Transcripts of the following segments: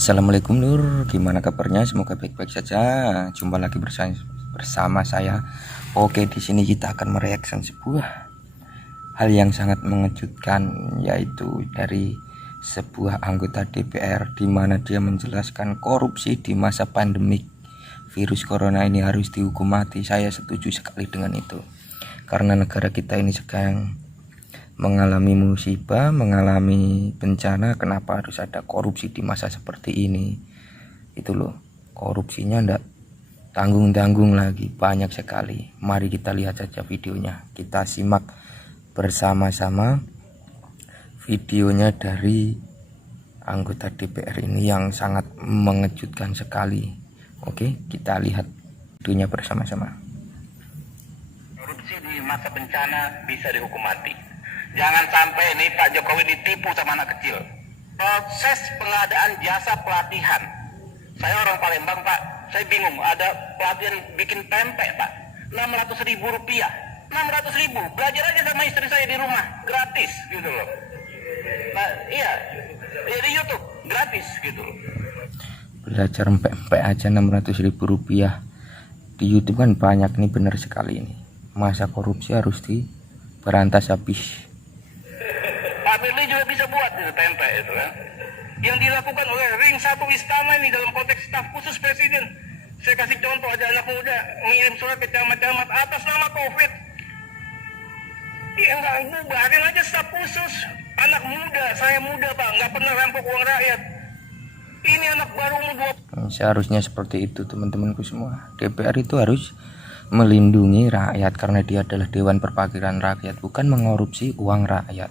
Assalamualaikum Nur, gimana kabarnya? Semoga baik-baik saja. Jumpa lagi bersama saya. Oke, di sini kita akan mereaksi sebuah hal yang sangat mengejutkan, yaitu dari sebuah anggota DPR di mana dia menjelaskan korupsi di masa pandemik virus corona ini harus dihukum mati. Saya setuju sekali dengan itu, karena negara kita ini sedang mengalami musibah, mengalami bencana. Kenapa harus ada korupsi di masa seperti ini? Itu loh, korupsinya ndak tanggung-tanggung lagi, banyak sekali. Mari kita lihat saja videonya, kita simak bersama-sama videonya dari anggota DPR ini yang sangat mengejutkan sekali. Oke, kita lihat videonya bersama-sama. Korupsi di masa bencana bisa dihukum mati. Jangan sampai nih Pak Jokowi ditipu sama anak kecil. Proses pengadaan jasa pelatihan. Saya orang Palembang Pak, saya bingung. Ada pelatihan bikin pempek Pak, 600.000 rupiah. 600.000, belajar aja sama istri saya di rumah, gratis gitu loh. Nah iya, di YouTube, gratis gitu loh. Belajar pempek aja 600.000 rupiah. Di YouTube kan banyak nih, bener sekali ini. Masa korupsi harus diberantas habis. Pak Firly juga bisa buat itu pempek itu kan. Yang dilakukan oleh Ring 1 Istana ini dalam konteks staf khusus Presiden. Saya kasih contoh, ada anak muda ngirim surat ke camat-camat atas nama COVID. Ya enggak, bubarin aja staf khusus. Anak muda, saya muda Pak, nggak pernah rampok uang rakyat. Ini anak baru umur 20. Seharusnya seperti itu teman-temanku semua. DPR itu harus melindungi rakyat karena dia adalah Dewan Perwakilan Rakyat, bukan mengorupsi uang rakyat.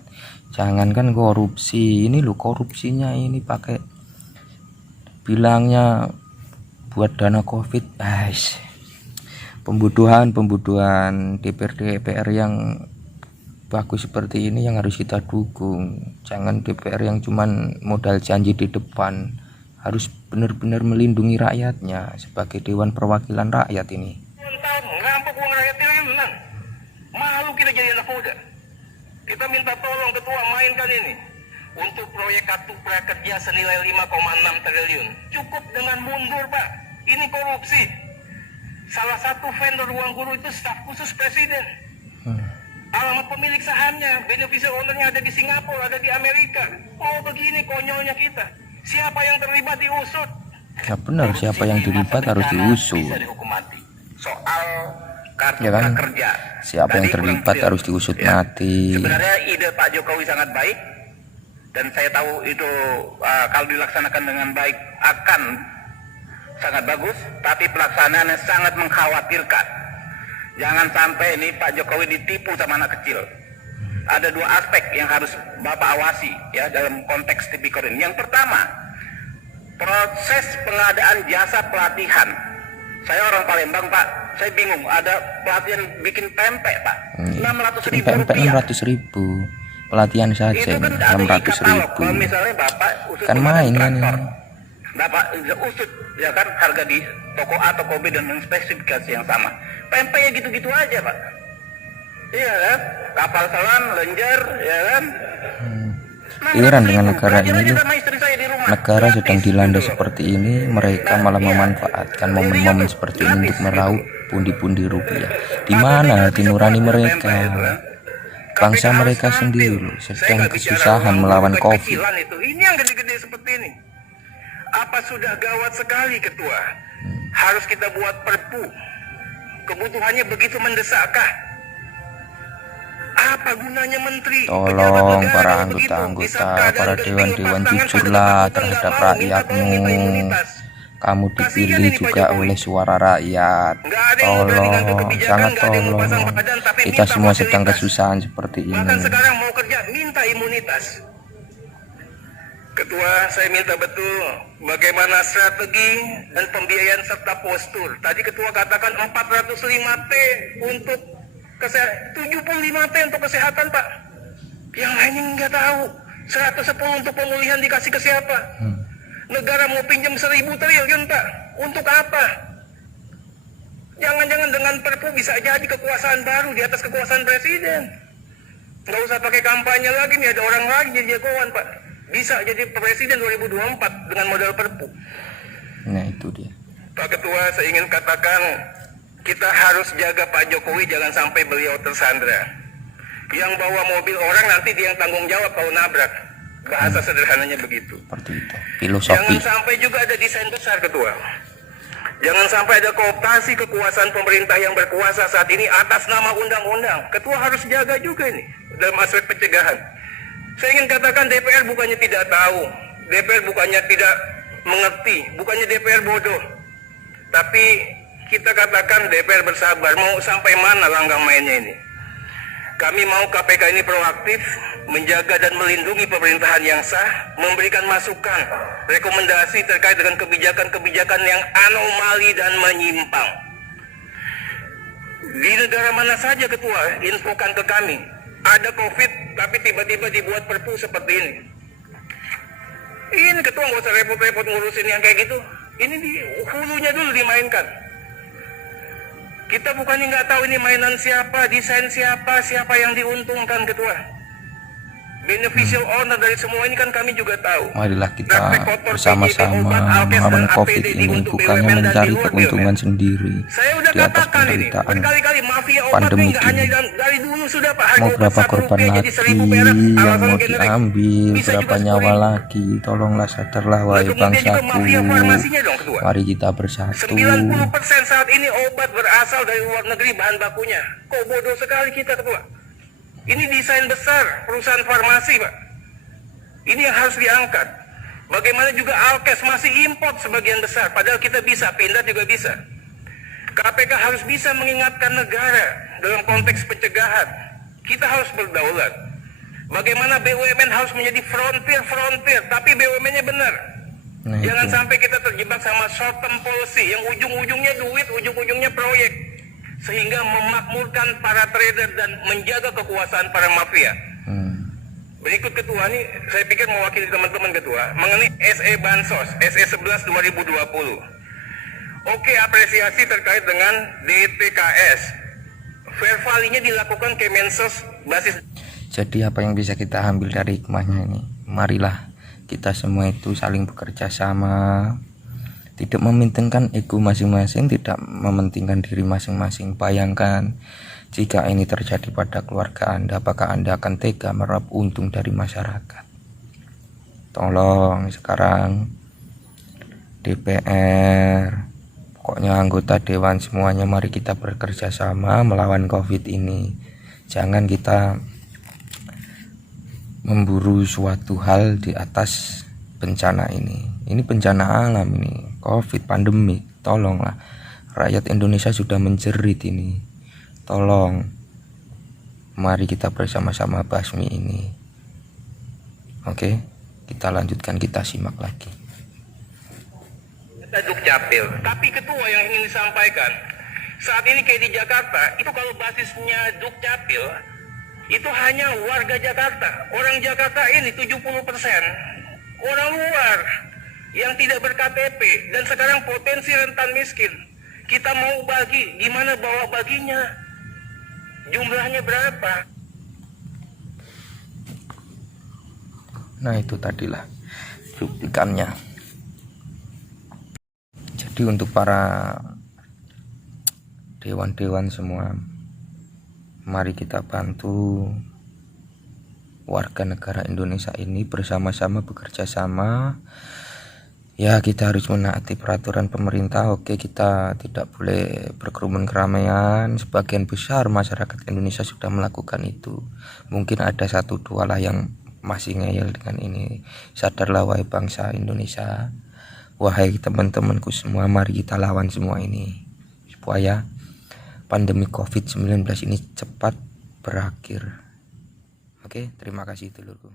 Jangankan korupsi, ini loh korupsinya ini pakai bilangnya buat dana COVID. Pembunuhan DPR yang bagus seperti ini yang harus kita dukung. Jangan DPR yang cuman modal janji di depan, harus benar-benar melindungi rakyatnya sebagai Dewan Perwakilan Rakyat ini. Tahun ngerampok uang rakyat triliunan. Malu kita jadi anak muda. Kita minta tolong ketua mainkan ini untuk proyek kartu prakerja senilai 5,6 triliun. Cukup dengan mundur Pak. Ini korupsi. Salah satu vendor ruang guru itu staf khusus Presiden. Alamat pemilik sahamnya, beneficial ownernya ada di Singapura, ada di Amerika. Oh begini konyolnya kita. Siapa yang terlibat diusut. Ya benar, siapa yang terlibat harus diusut. Bisa dihukum mati. Soal kartu Ya kan? prakerja. Siapa yang terlibat harus diusut mati. Sebenarnya ide Pak Jokowi sangat baik. Dan saya tahu itu kalau dilaksanakan dengan baik akan sangat bagus. Tapi pelaksanaannya sangat mengkhawatirkan. Jangan sampai ini Pak Jokowi ditipu sama anak kecil. Ada dua aspek yang harus Bapak awasi ya dalam konteks tipikor ini. Yang pertama, proses pengadaan jasa pelatihan. Saya orang Palembang Pak, saya bingung. Ada pelatihan bikin pempek Pak, 600.000 Pempek rupiah. 600.000, pelatihan saja Itu kan ini ada di 600.000. katalog. Kalau misalnya Bapak usut Kan main kan traktor, ini. Bapak usut ya kan harga di toko A, toko B dengan spesifikasi yang sama. Pempek ya gitu-gitu aja Pak. Iya kan? Kapal selam, lenjer, ya kan? Iran dengan negara ini loh. Sama istri saya di rumah. Negara Gratis, sedang dilanda gitu loh. seperti ini, mereka malah memanfaatkan momen-momen seperti ini untuk meraup pundi-pundi rupiah. Di mana hati nurani mereka? Bangsa mereka sendiri loh, sedang kesusahan melawan COVID. Ini yang gede-gede seperti ini. Apa sudah gawat sekali ketua? Harus kita buat perpu. Kebutuhannya begitu mendesakkah? Apa gunanya menteri? Tolong para anggota-anggota, para dewan-dewan, jujurlah terhadap rakyatmu. Kamu dipilih juga oleh suara rakyat. Tolong, sangat tolong. Kita semua sedang kesusahan seperti ini. Bahkan sekarang mau kerja minta imunitas. Ketua, saya minta betul bagaimana strategi dan pembiayaan serta postur. Tadi ketua katakan 405T untuk kesehatan, 75T untuk kesehatan Pak. Yang lainnya nggak tahu. 110 untuk pemulihan dikasih ke siapa? Negara mau pinjam 1.000 triliun Pak. Untuk apa? Jangan-jangan dengan perpu bisa jadi kekuasaan baru di atas kekuasaan presiden. Nggak usah pakai kampanye lagi nih, ada orang lagi jadi jagoan Pak. bisa jadi presiden 2024 dengan modal Perpu. Nah itu dia. Pak Ketua, saya ingin katakan kita harus jaga Pak Jokowi jangan sampai beliau tersandra. Yang bawa mobil orang nanti dia yang tanggung jawab kalau nabrak. Bahasa sederhananya begitu. Seperti itu. Filosofi. Jangan sampai juga ada desain besar, Ketua. Jangan sampai ada kooptasi kekuasaan pemerintah yang berkuasa saat ini atas nama undang-undang. Ketua harus jaga juga ini dalam aspek pencegahan. Saya ingin katakan DPR bukannya tidak tahu, DPR bukannya tidak mengerti, bukannya DPR bodoh. Tapi kita katakan DPR bersabar, mau sampai mana langkah mainnya ini. Kami mau KPK ini proaktif, menjaga dan melindungi pemerintahan yang sah, memberikan masukan, rekomendasi terkait dengan kebijakan-kebijakan yang anomali dan menyimpang. Di negara mana saja, Ketua, infokan ke kami. Ada COVID, tapi tiba-tiba dibuat Perpu seperti ini. Ini Ketua nggak usah repot-repot ngurusin yang kayak gitu. Ini di hulunya dulu dimainkan. Kita bukannya nggak tahu ini mainan siapa, desain siapa, siapa yang diuntungkan, Ketua. Beneficial owner dari semua ini kan kami juga tahu. Marilah kita bersama-sama melawan COVID ini, bukannya mencari keuntungan sendiri di atas penderitaan pandemi ini. Mau berapa korban lagi yang mau diambil, berapa nyawa lagi, tolonglah sadarlah wahai bangsaku. Mari kita bersatu. 90% saat ini obat berasal dari luar negeri bahan bakunya. Kok bodoh sekali kita, Ketua. Ini desain besar perusahaan farmasi, Pak. Ini yang harus diangkat. Bagaimana juga Alkes masih import sebagian besar, padahal kita bisa, Pindad juga bisa. KPK harus bisa mengingatkan negara dalam konteks pencegahan. Kita harus berdaulat. Bagaimana BUMN harus menjadi frontier, tapi BUMN-nya benar. Nah, jangan itu. sampai kita terjebak sama short term policy yang ujung-ujungnya duit, ujung-ujungnya proyek. Sehingga memakmurkan para trader dan menjaga kekuasaan para mafia. Berikut, Ketua, ini saya pikir mewakili teman-teman, Ketua, mengenai SE Bansos, SE 11 2020. Oke, apresiasi terkait dengan DTKS. Fair value-nya dilakukan Kemensos basis. Jadi apa yang bisa kita ambil dari hikmahnya ini? Marilah kita semua itu saling bekerja sama, tidak mementingkan ego masing-masing, tidak mementingkan diri masing-masing. Bayangkan jika ini terjadi pada keluarga Anda, apakah Anda akan tega meraup untung dari masyarakat? Tolong sekarang DPR, pokoknya anggota dewan semuanya, mari kita bekerja sama melawan COVID ini. Jangan kita memburu suatu hal di atas bencana ini. Ini bencana alam ini. COVID, pandemi, tolonglah, rakyat Indonesia sudah menjerit ini. Tolong, mari kita bersama-sama basmi ini. Oke, kita lanjutkan, kita simak lagi. Dukcapil. Tapi, Ketua, yang ingin disampaikan, saat ini kayak di Jakarta, itu kalau basisnya Dukcapil, itu hanya warga Jakarta. Orang Jakarta ini 70% orang luar yang tidak berKTP, dan sekarang potensi rentan miskin. Kita mau bagi, gimana bawa baginya? Jumlahnya berapa? Nah itu tadilah cuplikannya. Jadi untuk para dewan-dewan semua, mari kita bantu warga negara Indonesia ini bersama-sama bekerja sama. Ya, kita harus menaati peraturan pemerintah. Oke, kita tidak boleh berkerumun keramaian. Sebagian besar masyarakat Indonesia sudah melakukan itu. Mungkin ada satu dua lah yang masih ngeyel dengan ini. Sadarlah wahai bangsa Indonesia, wahai teman-temanku semua, mari kita lawan semua ini supaya pandemi COVID-19 ini cepat berakhir. Oke, terima kasih dulurku.